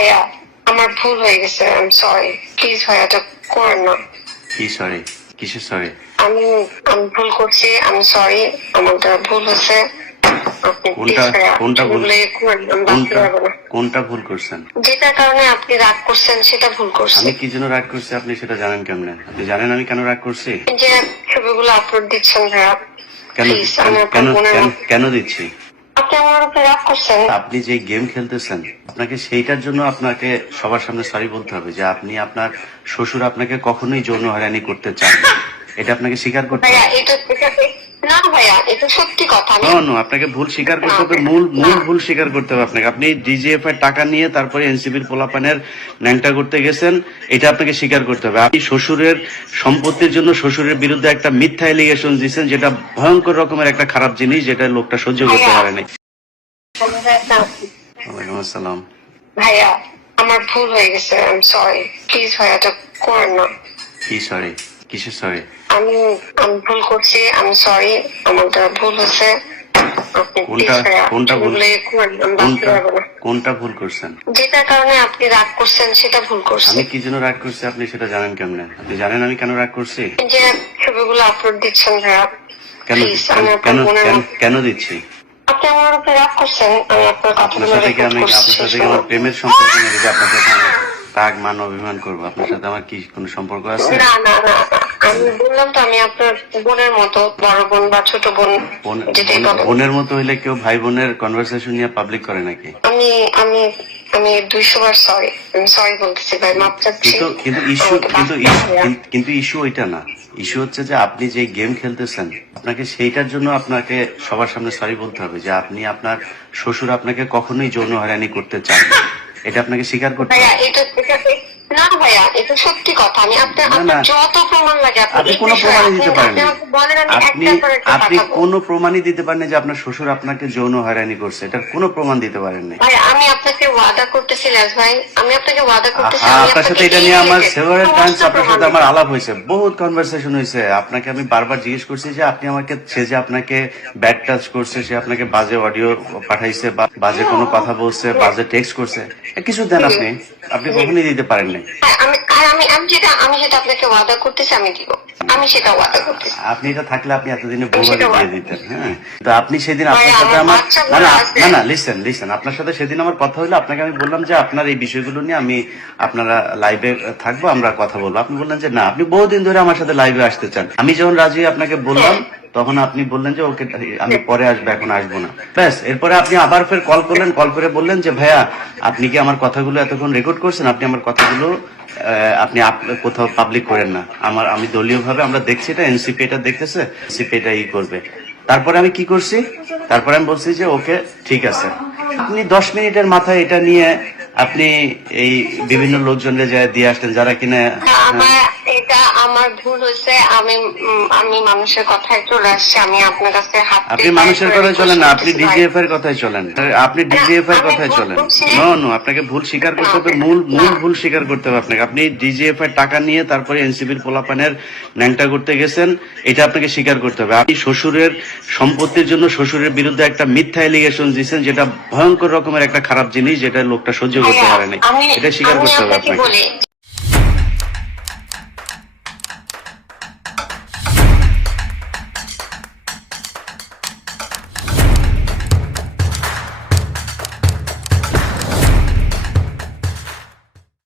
ভাইয়া আমার ভুল হয়ে গেছে আই এম সরি প্লিজ ভাইয়া এটা করেন না। কি সরি কিসের সরি আমি আমি ভুল করছি আমি সরি আমার দ্বারা ভুল হয়েছে কোনটা কোনটা ভুল? কোনটা কোনটা করছেন? যেটার কারণে আপনি রাগ করছেন সেটা ভুল করছেন আমি কি জন্য রাগ করছি? আপনি সেটা জানেন কেমনে? আপনি জানেন আমি কেন রাগ করছি? যে ছবিগুলো আপলোড দিচ্ছেন ভাইয়া কেন কেন কেন দিচ্ছি? আপনি আমার উপরে রাগ করছেন। আপনি যে গেম খেলতেছেন আপনাকে সেইটার জন্য আপনাকে সবার সামনে সরি বলতে হবে যে আপনি আপনার শ্বশুর আপনাকে কখনোই যৌন হয়রানি করতে চান এটা আপনাকে স্বীকার করতে হবে। এটা এটা- না ভাইয়া এটা সত্যি কথা। আমি No, no, আপনাকে ভুল স্বীকার করতে হবে মূল মূল ভুল স্বীকার করতে হবে আপনাকে। আপনি ডিজিএফ এর টাকা নিয়ে তারপরে এনসিবির পোলাপানের ন্যাংটা করতে গেছেন এটা আপনাকে স্বীকার করতে হবে। আপনি শ্বশুরের সম্পত্তির জন্য শ্বশুরের বিরুদ্ধে একটা মিথ্যা এলিগেশন দিচ্ছেন যেটা ভয়ঙ্কর রকমের একটা খারাপ জিনিস যেটা লোকটা সহ্য করতে পারেনি ওয়ালাইকুম আসসালাম। ভাইয়া আমার ভুল হয়ে গেছে আই এম সরি প্লিজ ভাইয়া এটা করেন না। কি সরি কিসের সরি আমি আমি ভুল করছি আমি সরি আমার দ্বারা ভুল হয়েছে কোনটা কোনটা ভুল? কোনটা কোনটা করছেন? যেটার কারণে আপনি রাগ করছেন সেটা ভুল করছেন আমি কি জন্য রাগ করছি? আপনি সেটা জানেন কেমনে? আপনি জানেন আমি কেন রাগ করছি? যে ছবিগুলো আপলোড দিচ্ছেন ভাইয়া কেন কেন কেন দিচ্ছি? আপনি আমার উপরে রাগ করছেন আমি আপনার আপনার সাথে রেকর্ড আমি করছি সাথে কি আমার সময়। প্রেমের সম্পর্ক নেই যে আপনার সাথে আমি রাগ মান অভিমান করব? আপনার সাথে আমার কি কোনো সম্পর্ক আছে? না না না আমি বললাম তো আমি আপনার বোনের মতো বড় বোন বা ছোট বোন বোন- যেটাই বোন- বলেন। বোনের মতো হইলে কেউ ভাই বোনের কনভারসেশন নিয়ে পাবলিক করে নাকি? আমি আমি আমি দুইশো বার সরি আমি সরি বলতেছি ভাই মাপ চাচ্ছি। কিন্তু কিন্তু ইস্যু আমাকে কিন্তু মাফ ইস্যু দেন। কিন্তু ইস্যু ওইটা না। ইস্যু হচ্ছে যে আপনি যে গেম খেলতেছেন আপনাকে সেইটার জন্য আপনাকে সবার সামনে সরি বলতে হবে যে আপনি আপনার শ্বশুর আপনাকে কখনোই যৌন হয়রানি করতে চান এটা আপনাকে স্বীকার করতে হবে। না ভাইয়া এটা সত্যি কথা। আমি আপনার আপনার যত প্রমাণ লাগে আপনি কোনো প্রমাণই দিতে পারেন আপনি না। আমাকে বলেন আমি আপনি একটার পর একটা আপনি কথা বলব। কোনো প্রমাণই দিতে পারেন যে আপনার শ্বশুর আপনাকে যৌন হয়রানি করছে। এটার কোনো প্রমাণ দিতে পারেন না ভাই আমি আপনাকে ওয়াদা করতেছি লাজ ভাই। আমি আপনাকে ওয়াদা করতেছি আপনার সাথে এটা নিয়ে আমার সেভারেল টাইমস আপনার সাথে আমার আলাপ হয়েছে। বহুত কনভারসেশন হয়েছে। আপনাকে আমি বারবার জিজ্ঞেস করছি যে আপনি আমাকে সে যে আপনাকে ব্যাড টাচ করছে সে আপনাকে বাজে অডিও পাঠাইছে বা বাজে কোনো কথা বলছে বাজে টেক্সট করছে কিছু দেন আপনি। আপনি কখনই দিতে পারেন না আমি আমি আমি যেটা আমি যেটা আপনাকে ওয়াদা করতেছি আমি দিব। আমি সেটা ওয়াদা করতেছি। আপনি এটা থাকলে আপনি এতদিনে সেটা দিয়ে দিতেন হ্যাঁ। তো আপনি সেদিন আপনার সাথে আমার আমার না না না না লিসেন লিসেন আপনার সাথে সেদিন আমার কথা হলো আপনাকে আমি বললাম যে আপনার এই বিষয়গুলো নিয়ে আমি আপনারা লাইভে থাকব আমরা কথা বলব। আপনি বললেন যে না আপনি বহুদিন ধরে আমার সাথে লাইভে আসতে চান। আমি যখন রাজি আপনাকে বললাম তখন আপনি বললেন যে ওকে আমি পরে আসব এখন আসব না। ব্যাস এরপরে আপনি আবার ফের কল করলেন কল করে বললেন যে ভাইয়া আপনি কি আমার কথাগুলো এতক্ষণ রেকর্ড করছেন? আপনি আমার কথাগুলো আপনি কোথাও পাবলিক করেন না। আমার আমি দলীয় ভাবে আমরা দেখছি এটা এনসিপি এটা দেখতেছে এনসিপি এটা ই করবে। তারপরে আমি কি করছি? তারপরে আমি বলছি যে ওকে ঠিক আছে। আপনি দশ মিনিটের মাথায় এটা নিয়ে আপনি এই বিভিন্ন লোকজনকে যায় দিয়ে আসলেন যারা কিনা ভুল হয়েছে আমি উম, আমি মানুষের কথায় চলে আসছি আমি আপনার কাছে হাত আপনি মানুষের কথায় চলেন না আপনি ডিজিএফ এর কথায় চলেন। আপনি ডিজিএফ এর কথায় চলেন। করছি। নো নো আপনাকে ভুল স্বীকার করতে হবে মূল মূল ভুল স্বীকার করতে হবে আপনাকে। আপনি ডিজিএফ এর টাকা নিয়ে তারপরে এনসিবির পোলাপানের ন্যাংটা করতে গেছেন এটা আপনাকে স্বীকার করতে হবে। আপনি শ্বশুরের সম্পত্তির জন্য শ্বশুরের বিরুদ্ধে একটা মিথ্যা এলিগেশন দিচ্ছেন যেটা ভয়ঙ্কর রকমের একটা খারাপ জিনিস যেটা লোকটা সহ্য করতে পারেনি। এটা স্বীকার করতে হবে আপনাকে